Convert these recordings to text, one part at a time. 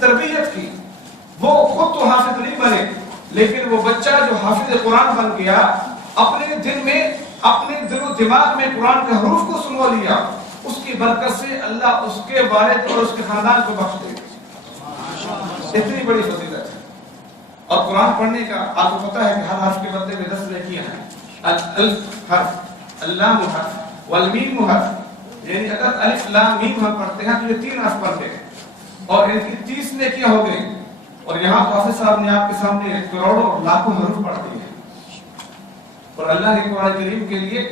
تربیت کی. وہ خود تو حافظ نہیں بنے لیکن وہ بچہ جو حافظ قرآن بن گیا اپنے دل میں اپنے دل و دماغ میں قرآن کے حروف کو سنو لیا, اس کی برکت سے اللہ اس کے والد اور اس کے خاندان کو بخش دے. اتنی بڑی فضیلت ہے. اور قرآن پڑھنے کا آپ کو پتا ہے کہ ہر حرف کے بدلے میں 10 نیکیاں ہیں. الف حرف, اللام حرف, والمیم حرف. یعنی اگر الف لام میم ہم پڑھتے ہیں تو یہ 3 حرف پڑھتے ہیں اور ان کی 30 نیکیاں ہو گئی. اور یہاں تو حافظ صاحب نے آپ کے سامنے کروڑوں لاکھوں حروف پڑھ دیے ہیں. اور اللہ کے قرآن کریم کے لیے,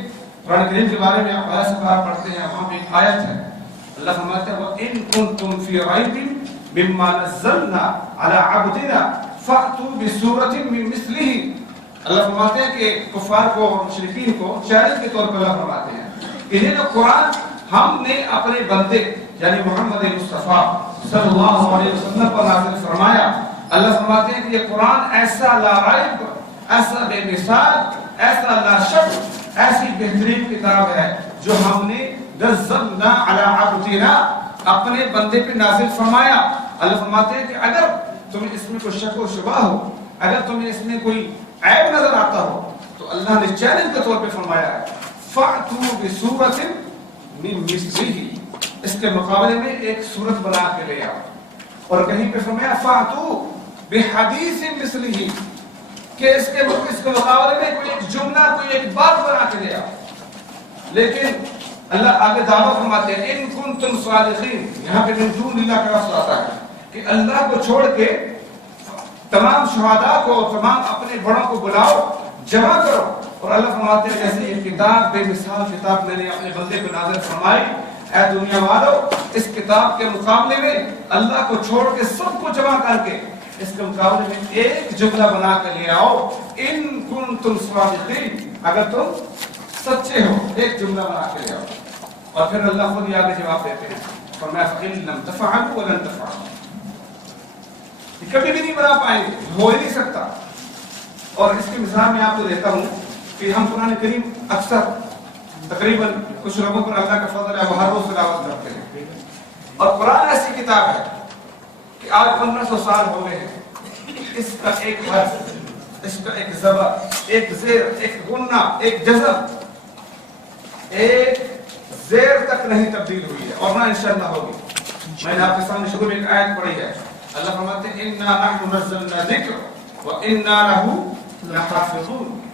قرآن کریم کے بارے میں آپ آیت سے بار پڑھتے ہیں, وہاں پہ ایک آیت ہے اللہ فرماتا ہے وَإِن كُنتُمْ فِي رَيْبٍ مِّمَّا نَزَّلْنَا عَلَىٰ عَبْدِنَا فَأْتُوا بِسُورَةٍ مِّن مِثْلِهِ. اللہ فرماتے ہیں کہ کفار کو اور مشرکین کو چیلنج کے طور پر اللہ فرماتے ہیں کہ یہ جو قرآن ہم نے اپنے بندے یعنی محمد مصطفیٰ صلی اللہ علیہ وسلم پر نازل فرمایا, اللہ فرماتے ہیں کہ یہ قرآن ایسا لا ریب, ایسا بے مثال, ایسا لا شک, ایسی بہترین کتاب ہے جو ہم نے نزلنا علی عبدنا اپنے بندے پہ نازل فرمایا. اللہ فرماتے ہیں کہ اگر تمہیں اس میں کوئی شک و شبہ ہو, اگر تمہیں اس میں کوئی عیب نظر آتا ہو تو اللہ نے چیلنج کے طور پہ فرمایا ہے فَأْتُوا بِسُورَةٍ مِّن مِثْلِهِ, اس کے مقابلے میں ایک سورت بنا کے لے آؤ. اور کہیں پہ فرمایا فَأْتُوا بِحَدِيثٍ مِثْلِهِ کہ اس کے مقابلے میں کوئی ایک جملہ, کوئی ایک بات بنا کے لے آؤ. لیکن اللہ آگے دعویٰ فرماتے ہیں ان کنتم صادقین. یہاں پہ من دون اللہ کا لفظ آتا ہے کہ اللہ کو چھوڑ کے تمام شہداء کو, تمام اپنے بڑوں کو بلاؤ, جمع کرو. اور اللہ فرماتے ہیں جیسے یہ کتاب بے مثال کتاب میں نے اپنے بندے پہ نازل فرمائی, اے دنیا والو اس کتاب کے مقابلے میں اللہ کو چھوڑ کے سب کو جمع کر کے اس کے مقابلے میں ایک جملہ بنا کر لے آؤ. ان کنتم صادقین, اگر تم سچے ہو ایک جملہ بنا کے لے آؤ. اور پھر اللہ خود ہی آگے جواب دیتے ہیں فرمایا فَإِن لَمْ تَفْعَلُوا وَلَن تَفْعَلُوا, یہ کبھی بھی نہیں بنا پائیں گے, ہو ہی نہیں سکتا. اور اس کی مثال میں آپ کو دیتا ہوں کہ ہم قرآن کریم اکثر تقریباً کچھ لوگوں پر اللہ کا فضل ہے وہ ہر روز تلاوت کرتے ہیں. اور قرآن ایسی کتاب ہے کہ آج 1500 سال ہو گئے ہیں, اس کا ایک حرف, اس کا ایک زبر, ایک زیر, ایک غنہ, ایک جزم, ایک زیر تک نہیں تبدیل ہوئی ہے اور نہ انشاءاللہ ہوگی. میں نے آپ کے سامنے شروع میں ایک آیت پڑھی ہے. اللہ فرماتے ہیں اِنَّا نَحْنُ نَزَّلْنَا ذِکْرَ وَإِنَّا لَهُ لَحَافِظُونَ.